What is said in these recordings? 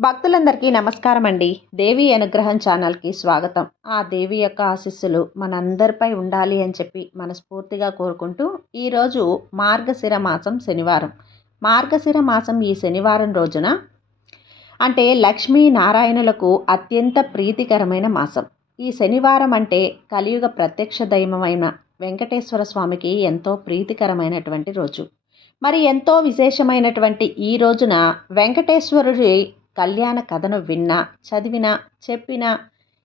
భక్తులందరికీ నమస్కారం అండి. దేవి అనుగ్రహం ఛానల్కి స్వాగతం. ఆ దేవి యొక్క ఆశీస్సులు మనందరిపై ఉండాలి అని చెప్పి మనస్ఫూర్తిగా కోరుకుంటూ, ఈరోజు మార్గశిర మాసం శనివారం. మార్గశిర మాసం ఈ శనివారం రోజున అంటే లక్ష్మీ నారాయణులకు అత్యంత ప్రీతికరమైన మాసం. ఈ శనివారం అంటే కలియుగ ప్రత్యక్ష దైవమైన వెంకటేశ్వర స్వామికి ఎంతో ప్రీతికరమైనటువంటి రోజు. మరి ఎంతో విశేషమైనటువంటి ఈ రోజున వెంకటేశ్వరుడి కళ్యాణ కథను విన్నా, చదివినా, చెప్పినా,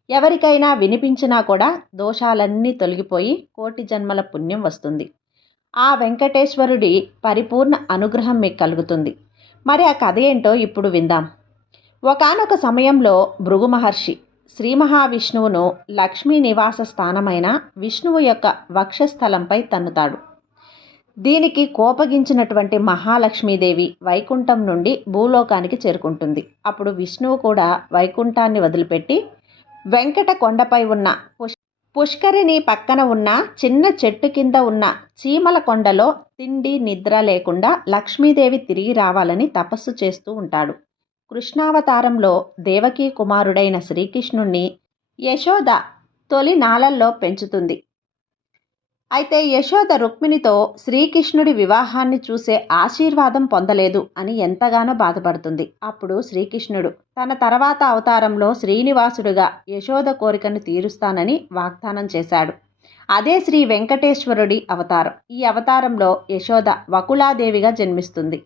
ఎవరికైనా వినిపించినా కూడా దోషాలన్నీ తొలగిపోయి కోటి జన్మల పుణ్యం వస్తుంది. ఆ వెంకటేశ్వరుడి పరిపూర్ణ అనుగ్రహం మీకు కలుగుతుంది. మరి ఆ కథ ఏంటో ఇప్పుడు విందాం. ఒకానొక సమయంలో భృగు మహర్షి శ్రీ మహావిష్ణువును లక్ష్మీ నివాస స్థానమైన విష్ణువు యొక్క వక్షస్థలంపై తన్నుతాడు. దీనికి కోపగించినటువంటి మహాలక్ష్మీదేవి వైకుంఠం నుండి భూలోకానికి చేరుకుంటుంది. అప్పుడు విష్ణువు కూడా వైకుంఠాన్ని వదిలిపెట్టి వెంకట కొండపై ఉన్న పుష్కరిణి పక్కన ఉన్న చిన్న చెట్టు కింద ఉన్న చీమల కొండలో తిండి నిద్ర లేకుండా లక్ష్మీదేవి తిరిగి రావాలని తపస్సు చేస్తూ ఉంటాడు. కృష్ణావతారంలో దేవకీ కుమారుడైన శ్రీకృష్ణుణ్ణి యశోద తొలి నాళల్లో పెంచుతుంది. అయితే యశోద రుక్మిణితో శ్రీకృష్ణుడి వివాహాన్ని చూసే ఆశీర్వాదం పొందలేదు అని ఎంతగానో బాధపడుతుంది. అప్పుడు శ్రీకృష్ణుడు తన తర్వాత అవతారంలో శ్రీనివాసుడిగా యశోద కోరికను తీరుస్తానని వాగ్దానం చేశాడు. అదే శ్రీ వెంకటేశ్వరుడి అవతారం. ఈ అవతారంలో యశోద వకులాదేవిగా జన్మిస్తుంది.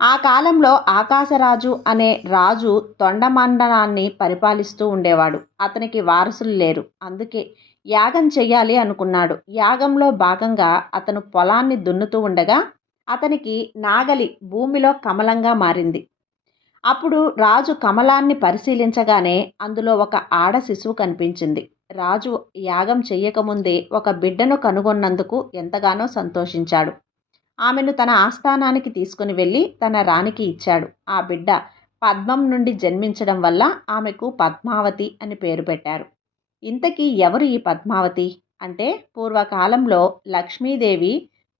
ఆ కాలంలో ఆకాశరాజు అనే రాజు తొండమండలాన్ని పరిపాలిస్తూ ఉండేవాడు. అతనికి వారసులు లేరు. అందుకే యాగం చెయ్యాలి అనుకున్నాడు. యాగంలో భాగంగా అతను పొలాన్ని దున్నుతూ ఉండగా అతనికి నాగలి భూమిలో కమలంగా మారింది. అప్పుడు రాజు కమలాన్ని పరిశీలించగానే అందులో ఒక ఆడ శిశువు కనిపించింది. రాజు యాగం చెయ్యకముందే ఒక బిడ్డను కనుగొన్నందుకు ఎంతగానో సంతోషించాడు. ఆమెను తన ఆస్థానానికి తీసుకుని వెళ్ళి తన రాణికి ఇచ్చాడు. ఆ బిడ్డ పద్మం నుండి జన్మించడం వల్ల ఆమెకు పద్మావతి అని పేరు పెట్టారు. ఇంతకీ ఎవరు ఈ పద్మావతి అంటే, పూర్వకాలంలో లక్ష్మీదేవి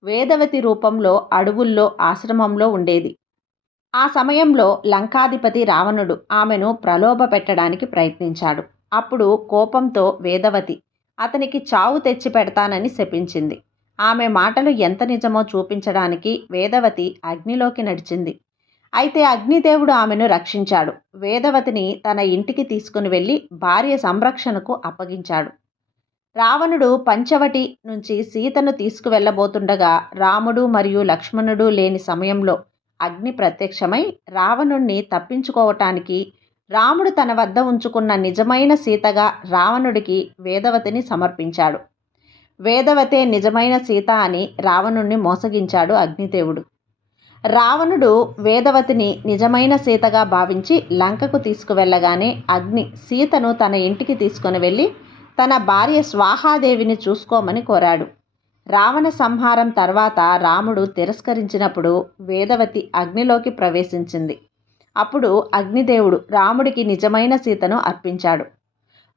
వేదవతి రూపంలో అడవుల్లో ఆశ్రమంలో ఉండేది. ఆ సమయంలో లంకాధిపతి రావణుడు ఆమెను ప్రలోభ పెట్టడానికి ప్రయత్నించాడు. అప్పుడు కోపంతో వేదవతి అతనికి చావు తెచ్చి పెడతానని శపించింది. ఆమె మాటలు ఎంత నిజమో చూపించడానికి వేదవతి అగ్నిలోకి నడిచింది. అయితే అగ్నిదేవుడు ఆమెను రక్షించాడు. వేదవతిని తన ఇంటికి తీసుకుని వెళ్ళి భార్య సంరక్షణకు అప్పగించాడు. రావణుడు పంచవటి నుంచి సీతను తీసుకువెళ్ళబోతుండగా రాముడు మరియు లక్ష్మణుడు లేని సమయంలో అగ్ని ప్రత్యక్షమై రావణుణ్ణి తప్పించుకోవటానికి రాముడు తన వద్ద ఉంచుకున్న నిజమైన సీతగా రావణుడికి వేదవతిని సమర్పించాడు. వేదవతే నిజమైన సీత అని రావణుణ్ణి మోసగించాడు అగ్నిదేవుడు. రావణుడు వేదవతిని నిజమైన సీతగా భావించి లంకకు తీసుకువెళ్ళగానే అగ్ని సీతను తన ఇంటికి తీసుకుని వెళ్ళి తన భార్య స్వాహాదేవిని చూసుకోమని కోరాడు. రావణ సంహారం తర్వాత రాముడు తిరస్కరించినప్పుడు వేదవతి అగ్నిలోకి ప్రవేశించింది. అప్పుడు అగ్నిదేవుడు రాముడికి నిజమైన సీతను అర్పించాడు.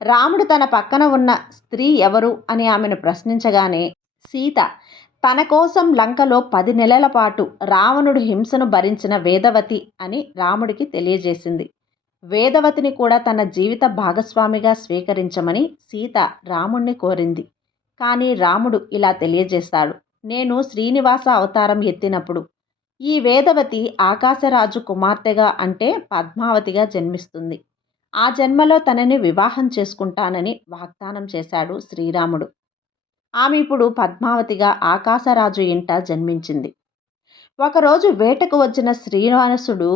రాముడు తన పక్కన ఉన్న స్త్రీ ఎవరు అని ఆమెను ప్రశ్నించగానే సీత తన కోసం లంకలో 10 నెలల పాటు రావణుడు హింసను భరించిన వేదవతి అని రాముడికి తెలియజేసింది. వేదవతిని కూడా తన జీవిత భాగస్వామిగా స్వీకరించమని సీత రాముణ్ణి కోరింది. కానీ రాముడు ఇలా తెలియజేస్తాడు: నేను శ్రీనివాస అవతారం ఎత్తినప్పుడు ఈ వేదవతి ఆకాశరాజు కుమార్తెగా అంటే పద్మావతిగా జన్మిస్తుంది. ఆ జన్మలో తనని వివాహం చేసుకుంటానని వాగ్దానం చేశాడు శ్రీరాముడు. ఆమె ఇప్పుడు పద్మావతిగా ఆకాశరాజు ఇంట జన్మించింది. ఒకరోజు వేటకు వచ్చిన శ్రీనివాసుడు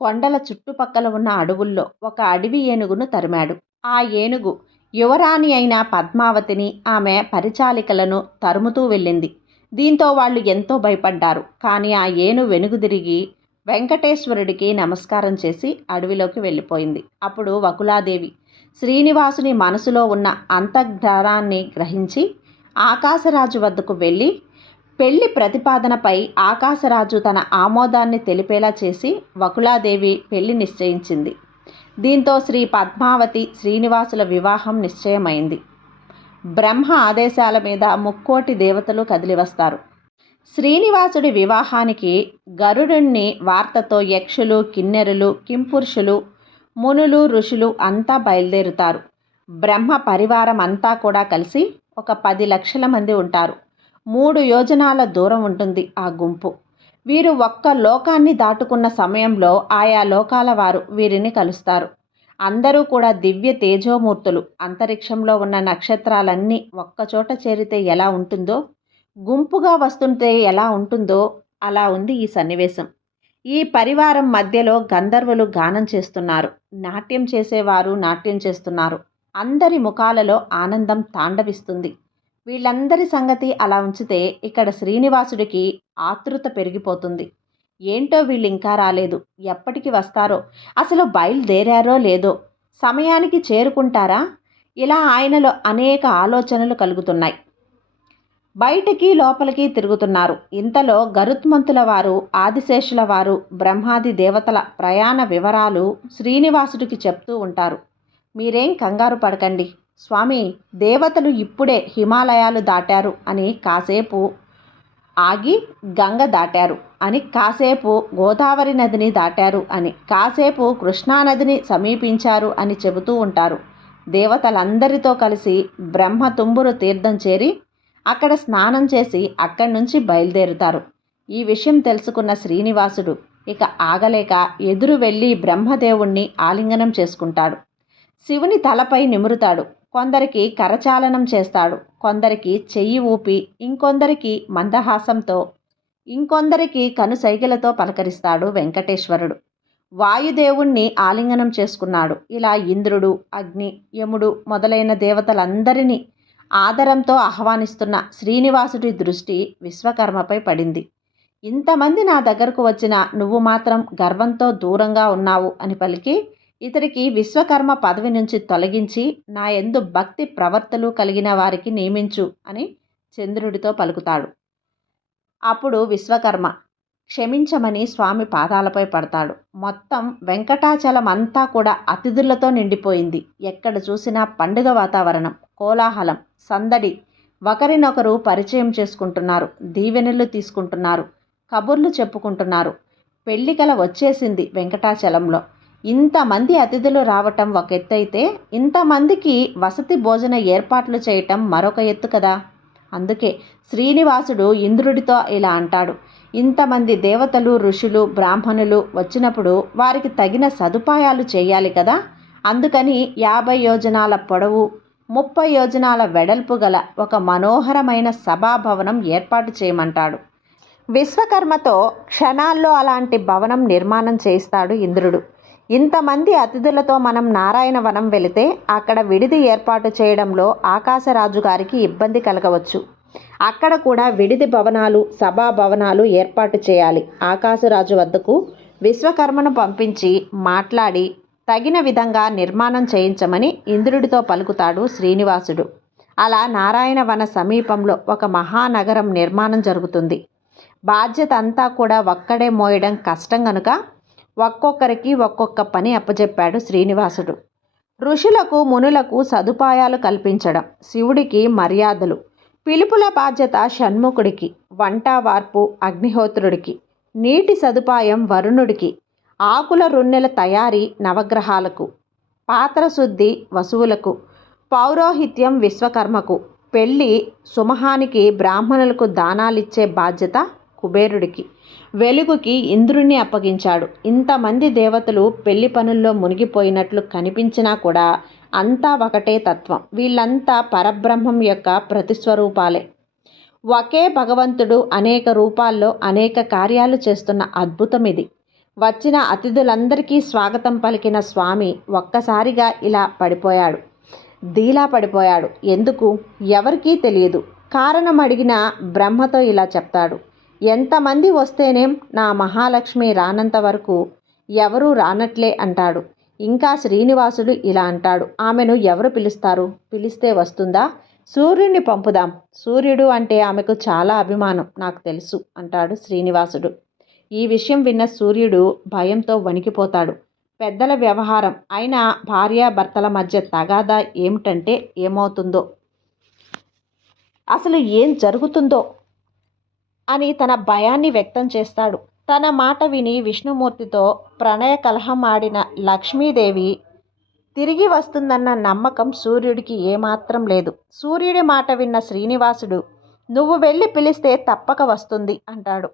కొండల చుట్టుపక్కల ఉన్న అడవుల్లో ఒక అడవి ఏనుగును తరిమాడు. ఆ ఏనుగు యువరాణి అయిన పద్మావతిని, ఆమె పరిచాలికలను తరుముతూ వెళ్ళింది. దీంతో వాళ్ళు ఎంతో భయపడ్డారు. కానీ ఆ ఏనుగు వెనుగుదిరిగి వెంకటేశ్వరుడికి నమస్కారం చేసి అడవిలోకి వెళ్ళిపోయింది. అప్పుడు వకులాదేవి శ్రీనివాసుని మనసులో ఉన్న అంతఃధ్రాన్ని గ్రహించి ఆకాశరాజు వద్దకు వెళ్ళి పెళ్లి ప్రతిపాదనపై ఆకాశరాజు తన ఆమోదాన్ని తెలిపేలా చేసి వకులాదేవి పెళ్లి నిశ్చయించింది. దీంతో శ్రీ పద్మావతి శ్రీనివాసుల వివాహం నిశ్చయమైంది. బ్రహ్మ ఆదేశాల మీద 3,000,000 దేవతలు కదిలివస్తారు. శ్రీనివాసుడి వివాహానికి గరుడుణ్ణి వార్తతో యక్షులు, కిన్నెరులు, కింపురుషులు, మునులు, ఋషులు అంతా బయలుదేరుతారు. బ్రహ్మ పరివారం అంతా కూడా కలిసి ఒక 10 లక్షల మంది ఉంటారు. 3 యోజనాల దూరం ఉంటుంది ఆ గుంపు. వీరు ఒక్క లోకాన్ని దాటుకున్న సమయంలో ఆయా లోకాల వారు వీరిని కలుస్తారు. అందరూ కూడా దివ్య తేజోమూర్తులు. అంతరిక్షంలో ఉన్న నక్షత్రాలన్నీ ఒక్కచోట చేరితే ఎలా ఉంటుందో, గుంపుగా వస్తుంటే ఎలా ఉంటుందో అలా ఉంది ఈ సన్నివేశం. ఈ పరివారం మధ్యలో గంధర్వులు గానం చేస్తున్నారు. నాట్యం చేసేవారు నాట్యం చేస్తున్నారు. అందరి ముఖాలలో ఆనందం తాండవిస్తుంది. వీళ్ళందరి సంగతి అలా ఉంచితే ఇక్కడ శ్రీనివాసుడికి ఆతృత పెరిగిపోతుంది. ఏంటో వీళ్ళు ఇంకా రాలేదు, ఎప్పటికి వస్తారో, అసలు బయలుదేరారో లేదో, సమయానికి చేరుకుంటారా, ఇలా ఆయనలో అనేక ఆలోచనలు కలుగుతున్నాయి. బయటికి లోపలికి తిరుగుతున్నారు. ఇంతలో గరుత్మంతుల వారు, ఆదిశేషుల వారు, బ్రహ్మాది దేవతల ప్రయాణ వివరాలు శ్రీనివాసుడికి చెప్తూ ఉంటారు. మీరేం కంగారు పడకండి స్వామి, దేవతలు ఇప్పుడే హిమాలయాలు దాటారు అని కాసేపు ఆగి గంగ దాటారు అని, కాసేపు గోదావరి నదిని దాటారు అని, కాసేపు కృష్ణానదిని సమీపించారు అని చెబుతూ ఉంటారు. దేవతలందరితో కలిసి బ్రహ్మ తుంబురు తీర్థం చేరి అక్కడ స్నానం చేసి అక్కడి నుంచి బయలుదేరుతారు. ఈ విషయం తెలుసుకున్న శ్రీనివాసుడు ఇక ఆగలేక ఎదురు వెళ్ళి బ్రహ్మదేవుణ్ణి ఆలింగనం చేసుకుంటాడు. శివుని తలపై నిమురుతాడు. కొందరికి కరచాలనం చేస్తాడు, కొందరికి చెయ్యి ఊపి, ఇంకొందరికి మందహాసంతో, ఇంకొందరికి కనుసైగలతో పలకరిస్తాడు వెంకటేశ్వరుడు. వాయుదేవుణ్ణి ఆలింగనం చేసుకున్నాడు. ఇలా ఇంద్రుడు, అగ్ని, యముడు మొదలైన దేవతలందరినీ ఆదరంతో ఆహ్వానిస్తున్న శ్రీనివాసుడి దృష్టి విశ్వకర్మపై పడింది. ఇంతమంది నా దగ్గరకు వచ్చిన నువ్వు మాత్రం గర్వంతో దూరంగా ఉన్నావు అని పలికి ఇతడికి విశ్వకర్మ పదవి నుంచి తొలగించి నా యందు భక్తి ప్రవర్తలు కలిగిన వారికి నియమించు అని చంద్రుడితో పలుకుతాడు. అప్పుడు విశ్వకర్మ క్షమించమని స్వామి పాదాలపై పడతాడు. మొత్తం వెంకటాచలం అంతా కూడా అతిథులతో నిండిపోయింది. ఎక్కడ చూసినా పండుగ వాతావరణం, కోలాహలం, సందడి. ఒకరినొకరు పరిచయం చేసుకుంటున్నారు, దీవెనలు తీసుకుంటున్నారు, కబుర్లు చెప్పుకుంటున్నారు. పెళ్లికల వచ్చేసింది వెంకటాచలంలో. ఇంతమంది అతిథులు రావటం ఒక ఎత్తు అయితే, ఇంతమందికి వసతి భోజన ఏర్పాట్లు చేయటం మరొక ఎత్తు కదా. అందుకే శ్రీనివాసుడు ఇంద్రుడితో ఇలా అంటాడు. ఇంతమంది దేవతలు, ఋషులు, బ్రాహ్మణులు వచ్చినప్పుడు వారికి తగిన సదుపాయాలు చేయాలి కదా. అందుకని 50 యోజనాల పొడవు, 30 యోజనాల వెడల్పు గల ఒక మనోహరమైన సభాభవనం ఏర్పాటు చేయమంటాడు. విశ్వకర్మతో క్షణాల్లో అలాంటి భవనం నిర్మాణం చేయిస్తాడు ఇంద్రుడు. ఇంతమంది అతిథులతో మనం నారాయణవనం వెళితే అక్కడ విడిది ఏర్పాటు చేయడంలో ఆకాశరాజు గారికి ఇబ్బంది కలగవచ్చు. అక్కడ కూడా విడిది భవనాలు, సభా భవనాలు ఏర్పాటు చేయాలి. ఆకాశరాజు వద్దకు విశ్వకర్మను పంపించి మాట్లాడి తగిన విధంగా నిర్మాణం చేయించమని ఇంద్రుడితో పలుకుతాడు శ్రీనివాసుడు. అలా నారాయణవన సమీపంలో ఒక మహానగరం నిర్మాణం జరుగుతుంది. బాధ్యత అంతా కూడా ఒక్కడే మోయడం కష్టం గనుక ఒక్కొక్కరికి ఒక్కొక్క పని అప్పచెప్పాడు శ్రీనివాసుడు. ఋషులకు, మునులకు సదుపాయాలు కల్పించడం శివుడికి మర్యాదలు, పిలుపుల బాధ్యత షణ్ముఖుడికి, వంట వార్పు అగ్నిహోత్రుడికి, నీటి సదుపాయం వరుణుడికి, ఆకుల రున్నెల తయారీ నవగ్రహాలకు, పాత్ర శుద్ధి వసువులకు, పౌరోహిత్యం విశ్వకర్మకు, పెళ్ళి సుమహానికి బ్రాహ్మణులకు దానాలిచ్చే బాధ్యత కుబేరుడికి, వెలుగుకి ఇంద్రుణ్ణి అప్పగించాడు. ఇంతమంది దేవతలు పెళ్లి పనుల్లో మునిగిపోయినట్లు కనిపించినా కూడా అంతా ఒకటే తత్వం. వీళ్ళంతా పరబ్రహ్మం యొక్క ప్రతిస్వరూపాలే. ఒకే భగవంతుడు అనేక రూపాల్లో అనేక కార్యాలు చేస్తున్న అద్భుతం ఇది. వచ్చిన అతిథులందరికీ స్వాగతం పలికిన స్వామి ఒక్కసారిగా ఇలా పడిపోయాడు, దీలా పడిపోయాడు. ఎందుకు ఎవరికీ తెలియదు. కారణం అడిగిన బ్రహ్మతో ఇలా చెప్తాడు. ఎంతమంది వస్తేనేం, నా మహాలక్ష్మి రానంత వరకు ఎవరూ రానట్లే అంటాడు. ఇంకా శ్రీనివాసుడు ఇలా అంటాడు. ఆమెను ఎవరు పిలుస్తారు? పిలిస్తే వస్తుందా? సూర్యుడిని పంపుదాం. సూర్యుడు అంటే ఆమెకు చాలా అభిమానం, నాకు తెలుసు అంటాడు శ్రీనివాసుడు. ఈ విషయం విన్న సూర్యుడు భయంతో వణికిపోతాడు. పెద్దల వ్యవహారం అయినా భార్యాభర్తల మధ్య తగాదా ఏమిటంటే ఏమవుతుందో, అసలు ఏం జరుగుతుందో అని తన భయాన్ని వ్యక్తం చేస్తాడు. తన మాట విని విష్ణుమూర్తితో ప్రణయ కలహం ఆడిన లక్ష్మీదేవి తిరిగి వస్తుందన్న నమ్మకం సూర్యుడికి ఏమాత్రం లేదు. సూర్యుడి మాట విన్న శ్రీనివాసుడు, నువ్వు వెళ్ళి పిలిస్తే తప్పక వస్తుంది అంటాడు.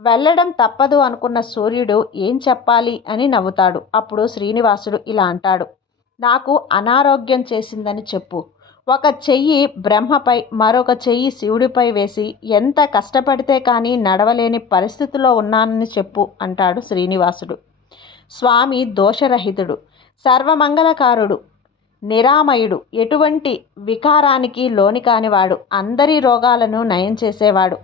వెళ్ళడం తప్పదు అనుకున్న సూర్యుడు ఏం చెప్పాలి అని నవ్వుతాడు. అప్పుడు శ్రీనివాసుడు ఇలా అంటాడు, నాకు అనారోగ్యం చేసిందని చెప్పు. ఒక చెయ్యి బ్రహ్మపై మరొక చెయ్యి శివుడిపై వేసి ఎంత కష్టపడితే కానీ నడవలేని పరిస్థితిలో ఉన్నానని చెప్పు అంటాడు శ్రీనివాసుడు. స్వామి దోషరహితుడు, సర్వమంగళకారుడు, నిరామయుడు, ఎటువంటి వికారానికి లోని కానివాడు, అందరి రోగాలను నయం చేసేవాడు,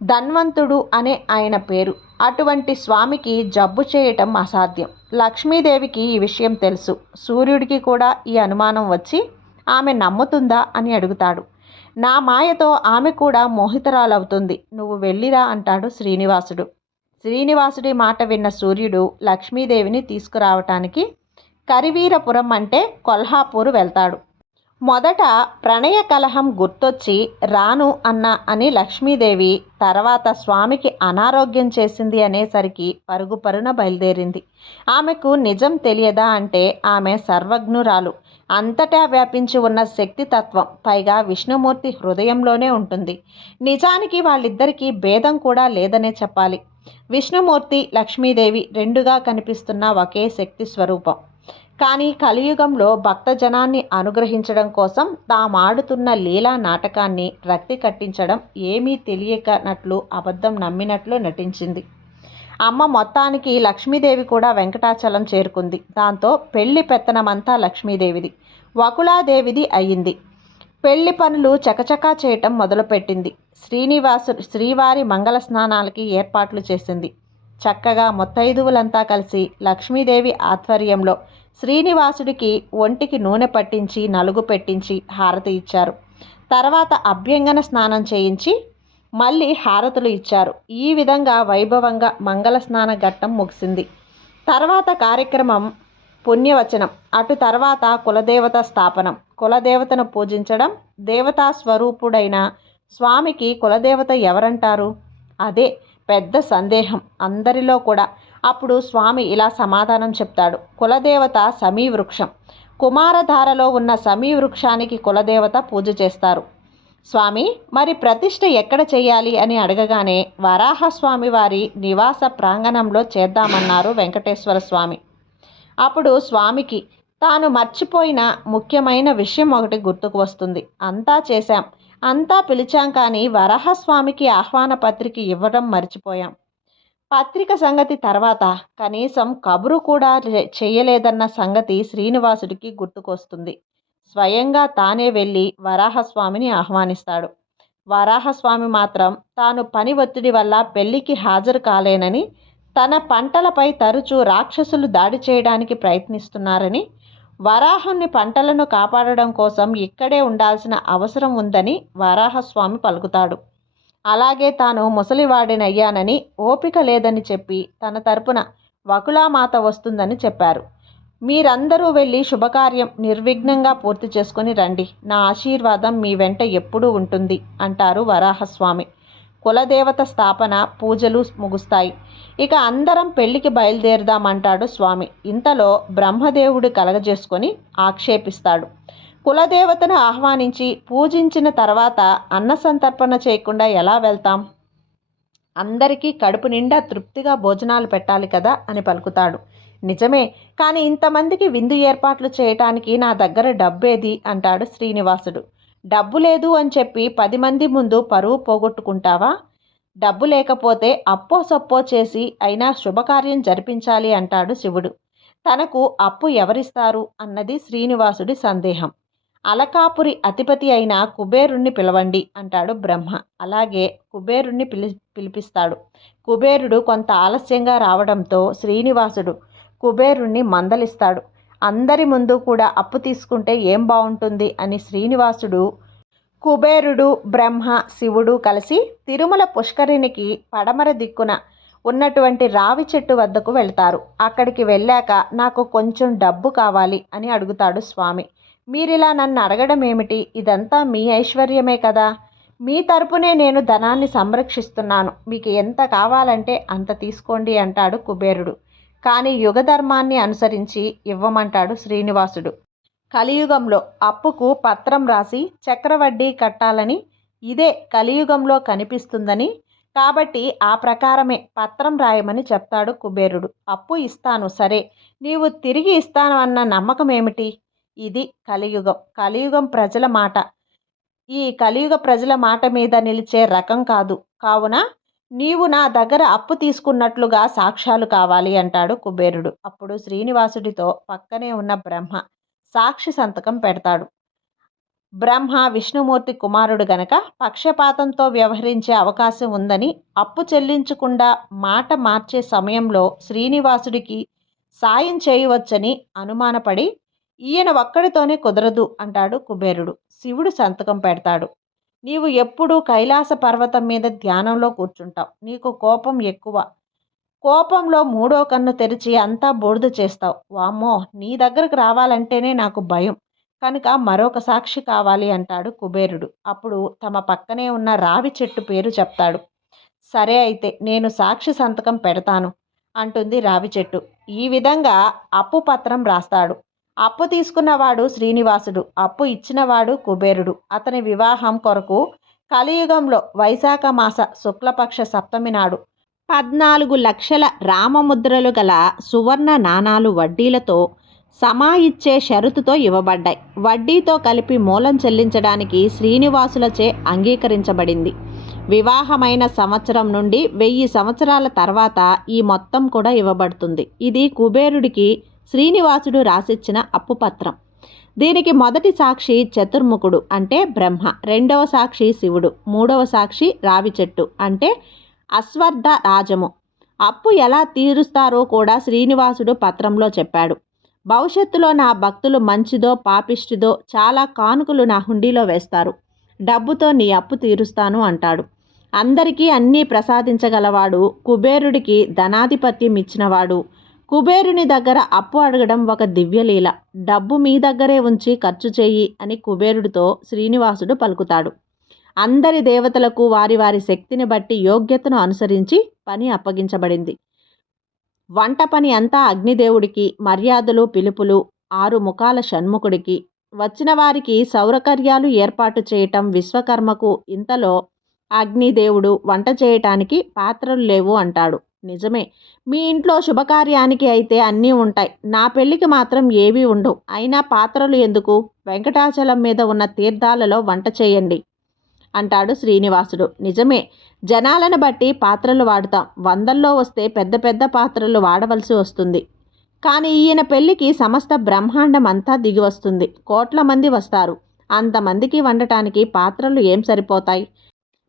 ధన్వంతుడు అనే ఆయన పేరు. అటువంటి స్వామికి జబ్బు చేయటం అసాధ్యం. లక్ష్మీదేవికి ఈ విషయం తెలుసు. సూర్యుడికి కూడా ఈ అనుమానం వచ్చి ఆమె నమ్ముతుందా అని అడుగుతాడు. నా మాయతో ఆమె కూడా మోహితురాలవుతుంది, నువ్వు వెళ్ళిరా అంటాడు శ్రీనివాసుడు. శ్రీనివాసుడి మాట విన్న సూర్యుడు లక్ష్మీదేవిని తీసుకురావటానికి కరివీరపురం అంటే కొల్హాపూర్ వెళ్తాడు. మొదట ప్రణయ కలహం గుర్తొచ్చి రాను అని లక్ష్మీదేవి తర్వాత స్వామికి అనారోగ్యం చేసింది అనేసరికి పరుగు పరున బయలుదేరింది. ఆమెకు నిజం తెలియదా అంటే ఆమె సర్వజ్ఞురాలు, అంతటా వ్యాపించి ఉన్న శక్తితత్వం, పైగా విష్ణుమూర్తి హృదయంలోనే ఉంటుంది. నిజానికి వాళ్ళిద్దరికీ భేదం కూడా లేదనే చెప్పాలి. విష్ణుమూర్తి లక్ష్మీదేవి రెండుగా కనిపిస్తున్న ఒకే శక్తి స్వరూపం. కానీ కలియుగంలో భక్తజనాన్ని అనుగ్రహించడం కోసం తామాడుతున్న లీలా నాటకాన్ని రక్తి కట్టించడం ఏమీ తెలియకనట్లు అబద్ధం నమ్మినట్లు నటించింది. అమ్మ మొత్తానికి లక్ష్మీదేవి కూడా వెంకటాచలం చేరుకుంది. దాంతో పెళ్లి పెత్తనమంతా లక్ష్మీదేవిది, వకులాదేవిది అయ్యింది. పెళ్లి పనులు చకచకా చేయటం మొదలుపెట్టింది. శ్రీవారి మంగళ స్నానాలకి ఏర్పాట్లు చేసింది. చక్కగా ముత్తైదువులంతా కలిసి లక్ష్మీదేవి ఆధ్వర్యంలో శ్రీనివాసుడికి ఒంటికి నూనె పట్టించి నలుగు పెట్టించి హారతి ఇచ్చారు. తర్వాత అభ్యంగన స్నానం చేయించి మళ్ళీ హారతులు ఇచ్చారు. ఈ విధంగా వైభవంగా మంగళ స్నాన ఘట్టం ముగిసింది. తర్వాత కార్యక్రమం పుణ్యవచనం, అటు తర్వాత కులదేవత స్థాపనం, కులదేవతను పూజించడం. దేవతా స్వరూపుడైన స్వామికి కులదేవత ఎవరంటారు? అదే పెద్ద సందేహం అందరిలో కూడా. అప్పుడు స్వామి ఇలా సమాధానం చెప్తాడు, కులదేవత సమీవృక్షం. కుమారధారలో ఉన్న సమీవృక్షానికి కులదేవత పూజ చేస్తారు. స్వామి, మరి ప్రతిష్ఠ ఎక్కడ చేయాలి అని అడగగానే వరాహస్వామి వారి నివాస ప్రాంగణంలో చేద్దామన్నారు వెంకటేశ్వర స్వామి. అప్పుడు స్వామికి తాను మర్చిపోయిన ముఖ్యమైన విషయం ఒకటి గుర్తుకు వస్తుంది. అంతా చేశాం, అంతా పిలిచాం, కానీ వరాహస్వామికి ఆహ్వాన పత్రిక ఇవ్వడం మర్చిపోయాం. పత్రిక సంగతి తర్వాత, కనీసం కబురు కూడా చేయలేదన్న సంగతి శ్రీనివాసుడికి గుర్తుకొస్తుంది. స్వయంగా తానే వెళ్ళి వరాహస్వామిని ఆహ్వానిస్తాడు. వరాహస్వామి మాత్రం తాను పని ఒత్తిడి వల్ల పెళ్లికి హాజరు కాలేనని, తన పంటలపై తరచూ రాక్షసులు దాడి చేయడానికి ప్రయత్నిస్తున్నారని, వరాహుని పంటలను కాపాడడం కోసం ఇక్కడే ఉండాల్సిన అవసరం ఉందని వరాహస్వామి పలుకుతాడు. అలాగే తాను ముసలివాడినయ్యానని, ఓపిక లేదని చెప్పి తన తరపున వకులామాత వస్తుందని చెప్పారు. మీరందరూ వెళ్ళి శుభకార్యం నిర్విఘ్నంగా పూర్తి చేసుకుని రండి, నా ఆశీర్వాదం మీ వెంట ఎప్పుడూ ఉంటుంది అంటారు వరాహస్వామి. కులదేవత స్థాపన పూజలు ముగుస్తాయి. ఇక అందరం పెళ్లికి బయలుదేరదామంటాడు స్వామి. ఇంతలో బ్రహ్మదేవుడు కలగజేసుకొని ఆక్షేపిస్తాడు. కులదేవతను ఆహ్వానించి పూజించిన తర్వాత అన్న సంతర్పణ చేయకుండా ఎలా వెళ్తాం? అందరికీ కడుపు నిండా తృప్తిగా భోజనాలు పెట్టాలి కదా అని పలుకుతాడు. నిజమే, కానీ ఇంతమందికి విందు ఏర్పాట్లు చేయటానికి నా దగ్గర డబ్బేది అంటాడు శ్రీనివాసుడు. డబ్బు లేదు అని చెప్పి 10 మంది ముందు పరువు పోగొట్టుకుంటావా? డబ్బు లేకపోతే అప్పో సప్పో చేసి అయినా శుభకార్యం జరిపించాలి అంటాడు శివుడు. తనకు అప్పు ఎవరిస్తారు అన్నది శ్రీనివాసుడి సందేహం. అలకాపురి అధిపతి అయిన కుబేరుణ్ణి పిలవండి అంటాడు బ్రహ్మ. అలాగే కుబేరుణ్ణి పిలిపిస్తాడు. కుబేరుడు కొంత ఆలస్యంగా రావడంతో శ్రీనివాసుడు కుబేరుణ్ణి మందలిస్తాడు. అందరి ముందు కూడా అప్పు తీసుకుంటే ఏం బాగుంటుంది అని శ్రీనివాసుడు, కుబేరుడు, బ్రహ్మ, శివుడు కలిసి తిరుమల పుష్కరిణికి పడమర దిక్కున ఉన్నటువంటి రావి చెట్టు వద్దకు వెళ్తారు. అక్కడికి వెళ్ళాక నాకు కొంచెం డబ్బు కావాలి అని అడుగుతాడు స్వామి. మీరిలా నన్ను అడగడం ఏమిటి? ఇదంతా మీ ఐశ్వర్యమే కదా, మీ తరపునే నేను ధనాన్ని సంరక్షిస్తున్నాను, మీకు ఎంత కావాలంటే అంత తీసుకోండి అంటాడు కుబేరుడు. కానీ యుగధర్మాన్ని అనుసరించి ఇవ్వమంటాడు శ్రీనివాసుడు. కలియుగంలో అప్పుకు పత్రం రాసి చక్రవడ్డీ కట్టాలని ఇదే కలియుగంలో కనిపిస్తుందని, కాబట్టి ఆ ప్రకారమే పత్రం రాయమని చెప్తాడు కుబేరుడు. అప్పు ఇస్తాను సరే, నీవు తిరిగి ఇస్తాను అన్న నమ్మకం ఏమిటి? ఇది కలియుగం, కలియుగం ప్రజల మాట. ఈ కలియుగ ప్రజల మాట మీద నిలిచే రకం కాదు. కావున నీవు నా దగ్గర అప్పు తీసుకున్నట్లుగా సాక్ష్యాలు కావాలి అంటాడు కుబేరుడు. అప్పుడు శ్రీనివాసుడితో పక్కనే ఉన్న బ్రహ్మ సాక్షి సంతకం పెడతాడు. బ్రహ్మ విష్ణుమూర్తి కుమారుడు గనక పక్షపాతంతో వ్యవహరించే అవకాశం ఉందని, అప్పు చెల్లించకుండా మాట మార్చే సమయంలో శ్రీనివాసుడికి సాయం చేయవచ్చని అనుమానపడి, ఈయన ఒక్కడితోనే కుదరదు అంటాడు కుబేరుడు. శివుడు సంతకం పెడతాడు. నీవు ఎప్పుడూ కైలాస పర్వతం మీద ధ్యానంలో కూర్చుంటావు, నీకు కోపం ఎక్కువ. కోపంలో మూడో కన్ను తెరిచి అంతా బూడిద చేస్తావు. వామ్మో, నీ దగ్గరకు రావాలంటేనే నాకు భయం, కనుక మరొక సాక్షి కావాలి అంటాడు కుబేరుడు. అప్పుడు తమ పక్కనే ఉన్న రావి చెట్టు పేరు చెప్తాడు. సరే అయితే నేను సాక్షి సంతకం పెడతాను అంటుంది రావి చెట్టు. ఈ విధంగా అప్పు పత్రం రాస్తాడు. అప్పు తీసుకున్నవాడు శ్రీనివాసుడు, అప్పు ఇచ్చినవాడు కుబేరుడు. అతని వివాహం కొరకు కలియుగంలో వైశాఖ మాస శుక్లపక్ష సప్తమి నాడు 14 లక్షల రామముద్రలు గల సువర్ణ నాణాలు వడ్డీలతో సమా ఇచ్చే షరతుతో ఇవ్వబడ్డాయి. వడ్డీతో కలిపి మూలం చెల్లించడానికి శ్రీనివాసులచే అంగీకరించబడింది. వివాహమైన సంవత్సరం నుండి 1000 సంవత్సరాల తర్వాత ఈ మొత్తం కూడా ఇవ్వబడుతుంది. ఇది కుబేరుడికి శ్రీనివాసుడు రాసిచ్చిన అప్పుపత్రం. దీనికి మొదటి సాక్షి చతుర్ముఖుడు అంటే బ్రహ్మ, రెండవ సాక్షి శివుడు, మూడవ సాక్షి రావి చెట్టు అంటే అశ్వర్థ రాజము. అప్పు ఎలా తీరుస్తారో కూడా శ్రీనివాసుడు పత్రంలో చెప్పాడు. భవిష్యత్తులో నా భక్తులు మంచిదో పాపిష్టిదో చాలా కానుకలు నా హుండీలో వేస్తారు, డబ్బుతో నీ అప్పు తీరుస్తాను అంటాడు. అందరికీ అన్నీ ప్రసాదించగలవాడు, కుబేరుడికి ధనాధిపత్యం ఇచ్చినవాడు. కుబేరుని దగ్గర అప్పు అడగడం ఒక దివ్యలీల. డబ్బు మీ దగ్గరే ఉంచి ఖర్చు చేయి అని కుబేరుడితో శ్రీనివాసుడు పలుకుతాడు. అందరి దేవతలకు వారి వారి శక్తిని బట్టి యోగ్యతను అనుసరించి పని అప్పగించబడింది. వంట పని అంతా అగ్నిదేవుడికి, మర్యాదలు పిలుపులు 6 ముఖాల షణ్ముఖుడికి, వచ్చిన వారికి సౌరకర్యాలు ఏర్పాటు చేయటం విశ్వకర్మకు. ఇంతలో అగ్నిదేవుడు వంట చేయటానికి పాత్రలు లేవు అంటాడు. నిజమే, మీ ఇంట్లో శుభకార్యానికి అయితే అన్నీ ఉంటాయి, నా పెళ్ళికి మాత్రం ఏవీ ఉండవు. అయినా పాత్రలు ఎందుకు? వెంకటాచలం మీద ఉన్న తీర్థాలలో వంట చేయండి అంటాడు శ్రీనివాసుడు. నిజమే, జనాలను బట్టి పాత్రలు వాడుతాం, 100లో వస్తే పెద్ద పెద్ద పాత్రలు వాడవలసి వస్తుంది. కానీ ఈయన పెళ్ళికి సమస్త బ్రహ్మాండం అంతా దిగి వస్తుంది, కోట్ల మంది వస్తారు. అంతమందికి వండటానికి పాత్రలు ఏం సరిపోతాయి?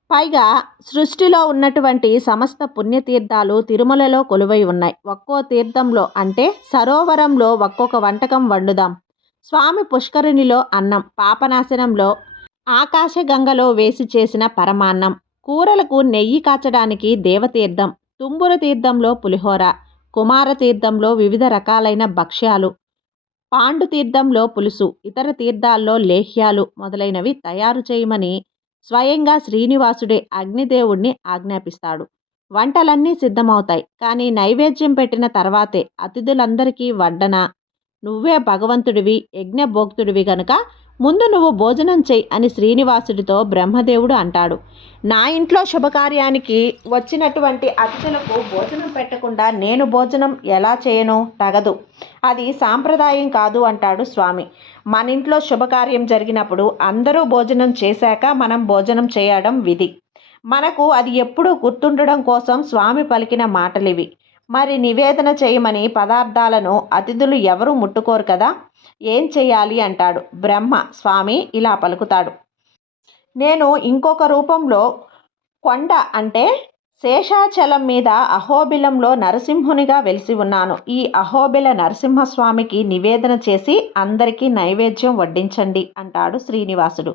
పైగా సృష్టిలో ఉన్నటువంటి సమస్త పుణ్యతీర్థాలు తిరుమలలో కొలువై ఉన్నాయి. ఒక్కో తీర్థంలో అంటే సరోవరంలో ఒక్కొక్క వంటకం వండుదాం. స్వామి పుష్కరిణిలో అన్నం, పాపనాశనంలో ఆకాశగంగలో వేసి చేసిన పరమాన్నం, కూరలకు నెయ్యి కాచడానికి దేవతీర్థం, తుంబుర తీర్థంలో పులిహోర, కుమారతీర్థంలో వివిధ రకాలైన భక్ష్యాలు, పాండుతీర్థంలో పులుసు, ఇతర తీర్థాల్లో లేహ్యాలు మొదలైనవి తయారు చేయమని స్వయంగా శ్రీనివాసుడే అగ్నిదేవుణ్ణి ఆజ్ఞాపిస్తాడు. వంటలన్నీ సిద్ధమవుతాయి. కానీ నైవేద్యం పెట్టిన తర్వాతే అతిథులందరికీ వడ్డన. నువ్వే భగవంతుడివి, యజ్ఞభోక్తుడివి గనుక ముందు నువ్వు భోజనం చెయ్యి అని శ్రీనివాసుడితో బ్రహ్మదేవుడు అంటాడు. నా ఇంట్లో శుభకార్యానికి వచ్చినటువంటి అతిథులకు భోజనం పెట్టకుండా నేను భోజనం ఎలా చేయను? తగదు, అది సాంప్రదాయం కాదు అంటాడు స్వామి. మన ఇంట్లో శుభకార్యం జరిగినప్పుడు అందరూ భోజనం చేశాక మనం భోజనం చేయడం విధి. మనకు అది ఎప్పుడూ గుర్తుండడం కోసం స్వామి పలికిన మాటలివి. మరి నివేదన చేయమని పదార్థాలను అతిథులు ఎవరూ ముట్టుకోరు కదా, ఏం చెయ్యాలి అంటాడు. బ్రహ్మ స్వామి ఇలా పలుకుతాడు. నేను ఇంకొక రూపంలో కొండ అంటే శేషాచలం మీద అహోబిలంలో నరసింహునిగా వెలిసి ఉన్నాను. ఈ అహోబిల నరసింహస్వామికి నివేదన చేసి అందరికీ నైవేద్యం వడ్డించండి అంటాడు శ్రీనివాసుడు.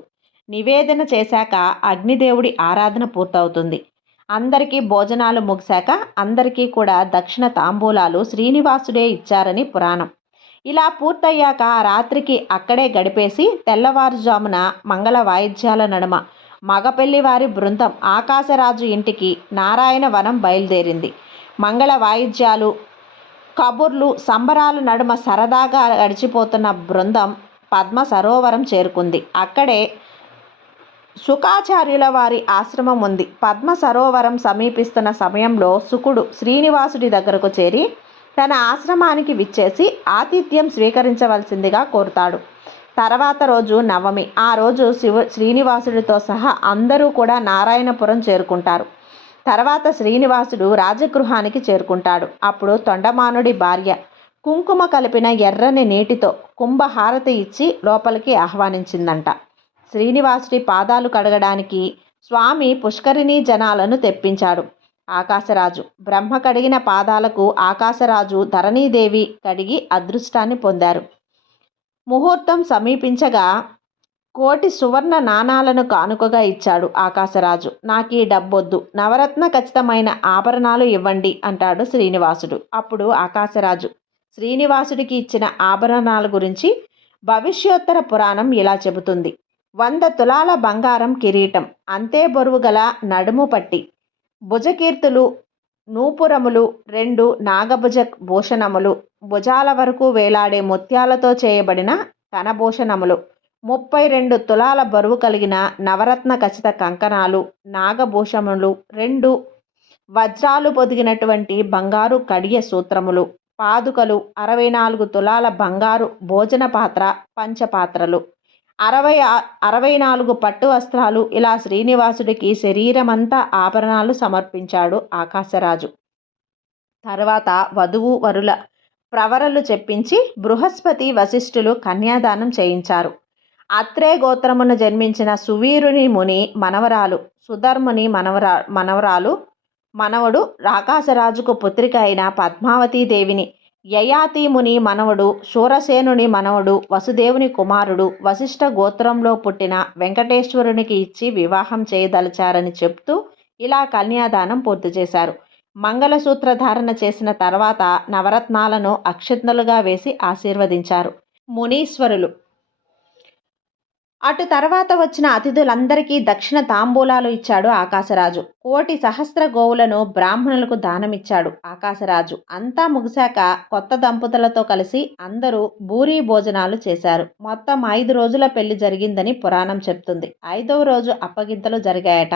నివేదన చేశాక అగ్నిదేవుడి ఆరాధన పూర్తవుతుంది. అందరికీ భోజనాలు ముగిశాక అందరికీ కూడా దక్షిణ తాంబూలాలు శ్రీనివాసుడే ఇచ్చారని పురాణం. ఇలా పూర్తయ్యాక రాత్రికి అక్కడే గడిపేసి తెల్లవారుజామున మంగళ వాయిద్యాల నడుమ మగపెళ్లివారి బృందం ఆకాశరాజు ఇంటికి నారాయణ వనం బయలుదేరింది. మంగళ వాయిద్యాలు, కబుర్లు, సంబరాల నడుమ సరదాగా గడిచిపోతున్న బృందం పద్మ సరోవరం చేరుకుంది. అక్కడే శుకాచార్యుల వారి ఆశ్రమం ఉంది. పద్మ సరోవరం సమీపిస్తున్న సమయంలో శుకుడు శ్రీనివాసుడి దగ్గరకు చేరి తన ఆశ్రమానికి విచ్చేసి ఆతిథ్యం స్వీకరించవలసిందిగా కోరుతాడు. తర్వాత రోజు నవమి. ఆ రోజు శ్రీనివాసుడితో సహా అందరూ కూడా నారాయణపురం చేరుకుంటారు. తర్వాత శ్రీనివాసుడు రాజగృహానికి చేరుకుంటాడు. అప్పుడు తొండమానుడి భార్య కుంకుమ కలిపిన ఎర్రని నీటితో కుంభహారతి ఇచ్చి లోపలికి ఆహ్వానించిందంట. శ్రీనివాసుడి పాదాలు కడగడానికి స్వామి పుష్కరిణీ జనాలను తెప్పించాడు. ఆకాశరాజు బ్రహ్మ కడిగిన పాదాలకు ఆకాశరాజు ధరణీదేవి కడిగి అదృష్టాన్ని పొందారు. ముహూర్తం సమీపించగా కోటి సువర్ణ నాణాలను కానుకగా ఇచ్చాడు ఆకాశరాజు. నాకీ డబ్బొద్దు, నవరత్న ఖచ్చితమైన ఆభరణాలు ఇవ్వండి అంటాడు శ్రీనివాసుడు. అప్పుడు ఆకాశరాజు శ్రీనివాసుడికి ఇచ్చిన ఆభరణాల గురించి భవిష్యోత్తర పురాణం ఇలా చెబుతుంది. 100 తులాల బంగారం కిరీటం, అంతే బరువు గల నడుము పట్టి, భుజకీర్తులు, నూపురములు, 2 నాగభుజ భూషణములు, భుజాల వరకు వేలాడే ముత్యాలతో చేయబడిన కనభూషణములు, 32 తులాల బరువు కలిగిన నవరత్న ఖచ్చిత కంకణాలు, నాగభూషములు, 2 వజ్రాలు పొదిగినటువంటి బంగారు కడియ సూత్రములు, పాదుకలు, 64 తులాల బంగారు భోజన పాత్ర, పంచపాత్రలు, 64 పట్టు వస్త్రాలు, ఇలా శ్రీనివాసుడికి శరీరమంతా ఆభరణాలు సమర్పించాడు ఆకాశరాజు. తర్వాత వధువు వరుల ప్రవరలు చెప్పించి బృహస్పతి వశిష్ఠులు కన్యాదానం చేయించారు. అత్రే గోత్రమున జన్మించిన సువీరుని ముని మనవరాలు సుధర్ముని మనవరాలు మనవడు ఆకాశరాజుకు పుత్రిక అయిన పద్మావతీదేవిని యయాతి ముని మనవడు శూరసేనుని మనవడు వసుదేవుని కుమారుడు వశిష్ఠ గోత్రంలో పుట్టిన వెంకటేశ్వరునికి ఇచ్చి వివాహం చేయదలిచారని చెప్తూ ఇలా కన్యాదానం పూర్తి చేశారు. మంగళసూత్ర ధారణ చేసిన తర్వాత నవరత్నాలను అక్షింతలుగా వేసి ఆశీర్వదించారు మునీశ్వరులు. అటు తర్వాత వచ్చిన అతిథులందరికీ దక్షిణ తాంబూలాలు ఇచ్చాడు ఆకాశరాజు. 1,000,000 సహస్ర గోవులను బ్రాహ్మణులకు దానమిచ్చాడు ఆకాశరాజు. అంతా ముగిశాక కొత్త దంపతులతో కలిసి అందరూ భూరీ భోజనాలు చేశారు. మొత్తం 5 రోజుల పెళ్లి జరిగిందని పురాణం చెప్తుంది. 5వ రోజు అప్పగింతలు జరిగాయట.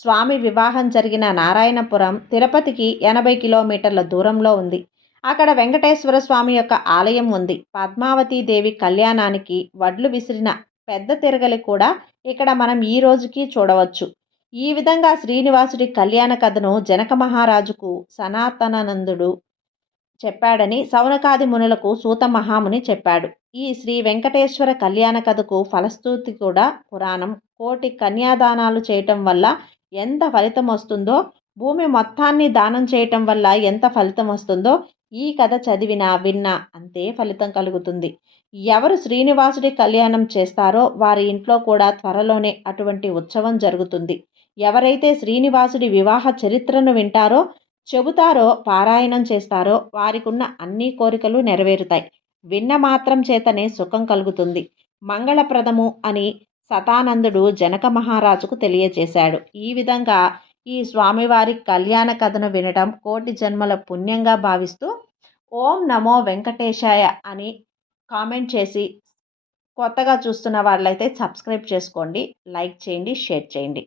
స్వామి వివాహం జరిగిన నారాయణపురం తిరుపతికి 80 కిలోమీటర్ల దూరంలో ఉంది. అక్కడ వెంకటేశ్వర స్వామి యొక్క ఆలయం ఉంది. పద్మావతీదేవి కళ్యాణానికి వడ్లు విసిరిన పెద్ద తిరగలి కూడా ఇక్కడ మనం ఈ రోజుకి చూడవచ్చు. ఈ విధంగా శ్రీనివాసుడి కళ్యాణ కథను జనక మహారాజుకు సనాతనానందుడు చెప్పాడని సౌనకాది మునులకు సూత మహాముని చెప్పాడు. ఈ శ్రీ వెంకటేశ్వర కళ్యాణ కథకు ఫలశ్రుతి కూడా పురాణం. 1,000,000 కన్యాదానాలు చేయటం వల్ల ఎంత ఫలితం వస్తుందో, భూమి మొత్తాన్ని దానం చేయటం వల్ల ఎంత ఫలితం వస్తుందో ఈ కథ చదివినా విన్నా అంతే ఫలితం కలుగుతుంది. ఎవరు శ్రీనివాసుడి కళ్యాణం చేస్తారో వారి ఇంట్లో కూడా త్వరలోనే అటువంటి ఉత్సవం జరుగుతుంది. ఎవరైతే శ్రీనివాసుడి వివాహ చరిత్రను వింటారో, చెబుతారో, పారాయణం చేస్తారో వారికున్న అన్ని కోరికలు నెరవేరుతాయి. విన్న మాత్రం చేతనే సుఖం కలుగుతుంది. మంగళప్రదము అని సతానందుడు జనక మహారాజుకు తెలియజేశాడు. ఈ విధంగా ఈ స్వామివారి కళ్యాణ కథను వినడం 1,000,000 జన్మల పుణ్యంగా భావిస్తూ ఓం నమో వెంకటేశాయ అని కామెంట్ చేసి, కొత్తగా చూస్తున్న వాళ్ళైతే సబ్స్క్రైబ్ చేసుకోండి, లైక్ చేయండి, షేర్ చేయండి.